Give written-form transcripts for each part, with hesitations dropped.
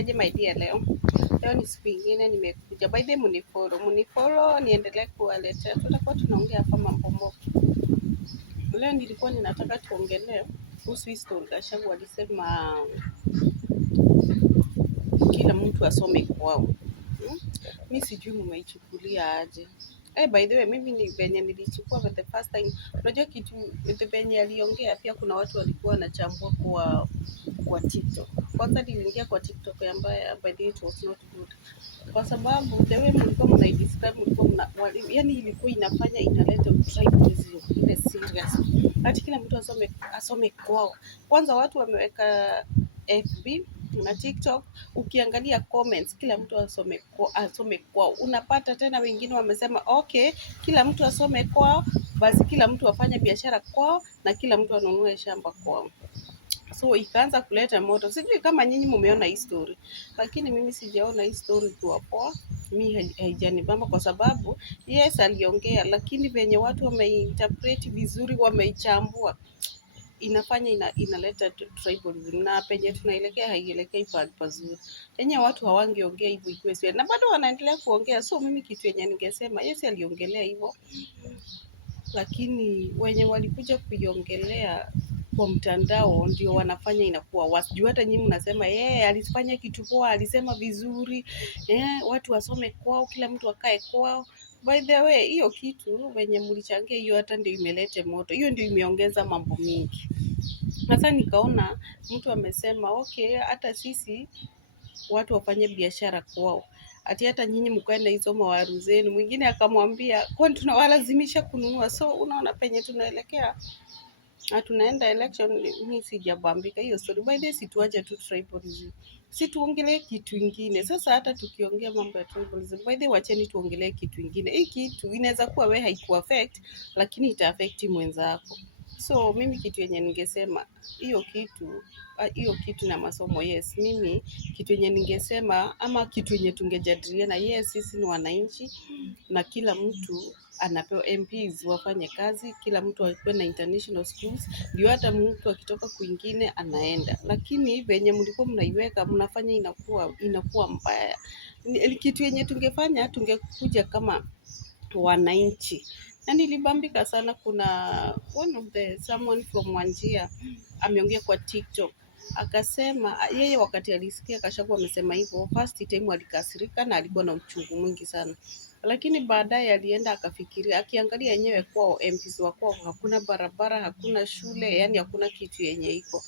aje my dear. Leo ni siku ingine nimekuja. By the way, munifollow niendelee kuwaletea. Tutakuwa tunaongea hapa mambo mopo. Leo nilikuwa ninataka tuongelee kuhusu story Gachagua alisema kila mtu asome kwao. Mimi sijui mmeichukulia aje. By the way, mimi ni venye nilichukua for the first time. Unajua kitu venye aliongea, pia kuna watu walikuwa wanachambua kwa TikTok. Kwanza niliingia kwa TikTok ambaye by the way it was not good. Kwa sababu the way mlikuwa mnaidescribe, yani ilikuwa inafanya inaleta tribalism ile serious. Hata kila mtu asome kwao. Kwanza watu wameweka FB na TikTok, ukiangalia comments kila mtu asome kwao. Unapata tena wengine wamesema okay, kila mtu asome kwao, basi kila mtu afanye biashara kwao na kila mtu anunue shamba kwao. So ikaanza kuleta moto. Sijui kama nyinyi mumeona hii story, lakini mimi sijaona hii story kwa poa. Mimi haijanibamba kwa sababu yes aliongea, lakini venye watu wameinterpret vizuri, wameichambua, inafanya inaleta tribalism, na penye tunaelekea haielekei pazuri. Yenye watu hawangeongea hivyo ikiwe sio, na bado wanaendelea kuongea. So mimi kitu yenye ningesema, yes aliongelea hivyo, lakini wenye walikuja kuiongelea kwa mtandao ndio wanafanya inakuwa wasijui. Hata nyinyi mnasema alifanya kitu poa, alisema vizuri, watu wasome kwao, kila mtu akae kwao. By the way, hiyo kitu wenye mlichangia hiyo hata ndio imelete moto, hiyo ndio imeongeza mambo mingi. Sasa nikaona mtu amesema okay, hata sisi watu wafanye biashara kwao, ati hata nyinyi mkaenda hizo mawaru zenu. Mwingine akamwambia kwani tunawalazimisha kununua? So unaona penye tunaelekea, na tunaenda election. Mimi sijabambika hiyo story. By the way, situaje tu tribalism, situongelee kitu ingine. Sasa hata tukiongea mambo ya tribalism, by the way, wacheni tuongelee kitu ingine. Hii kitu inaweza kuwa wewe haiku affect, lakini ita affect mwenzako. So mimi kitu yenye ningesema hiyo kitu na masomo, yes, mimi kitu yenye ningesema ama kitu yenye tungejadiliana, yes, sisi ni wananchi na kila mtu anapewa MPs wafanye kazi, kila mtu akuwe na international schools, ndio hata mtu akitoka kwingine anaenda. Lakini venye mlikuwa mnaiweka, mnafanya inakuwa mbaya. Kitu yenye tungefanya, tungekuja kama wananchi. Na nilibambika sana. Kuna someone from Wajir ameongea kwa TikTok, akasema yeye wakati alisikia Gachagua amesema hivyo, first time alikasirika na alikuwa na uchungu mwingi sana, lakini baadaye alienda akafikiria, akiangalia yenyewe kwao MPs wa kwao hakuna barabara, hakuna shule, yani hakuna kitu yenye iko.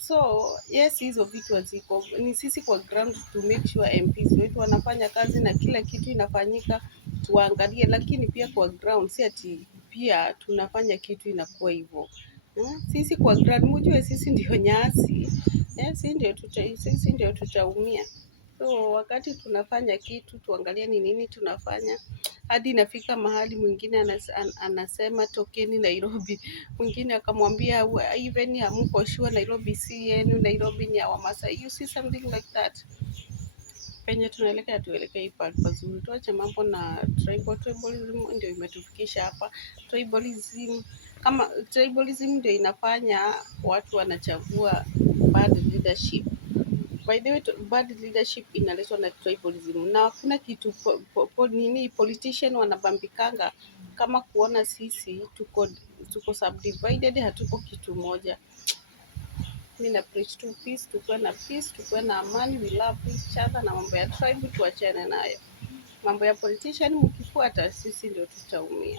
So yes, hizo vitu haziko. Ni sisi kwa ground to make sure MPs wetu wanafanya kazi na kila kitu inafanyika, tuangalie. Lakini pia kwa ground si ati pia tunafanya kitu inakuwa hivyo. Sisi kwa ground mjue sisi ndio nyasi, sisi ndio tutaumia. So wakati tunafanya kitu tuangalie ni nini tunafanya. Hadi inafika mahali mwingine anasema tokeni Nairobi, mwingine akamwambia even hamko sure Nairobi si yenu, Nairobi ni ya Wamasai. You see something like that. Penye tunaelekea tuelekee pazuri, tuache mambo na tribalism. Ndio imetufikisha hapa. Tribalism ndio inafanya watu wanachagua bad leadership. By the way, bad leadership inaletwa na tribalism, na kuna kitu politician wanabambikanga kama kuona sisi tuko subdivided, hatuko kitu moja. Mimi na preach to peace, tukuwe na peace, tukuwe na amani, we love each other, na mambo ya tribe tuachane nayo. Mambo ya politician mkifuata, sisi ndio tutaumia.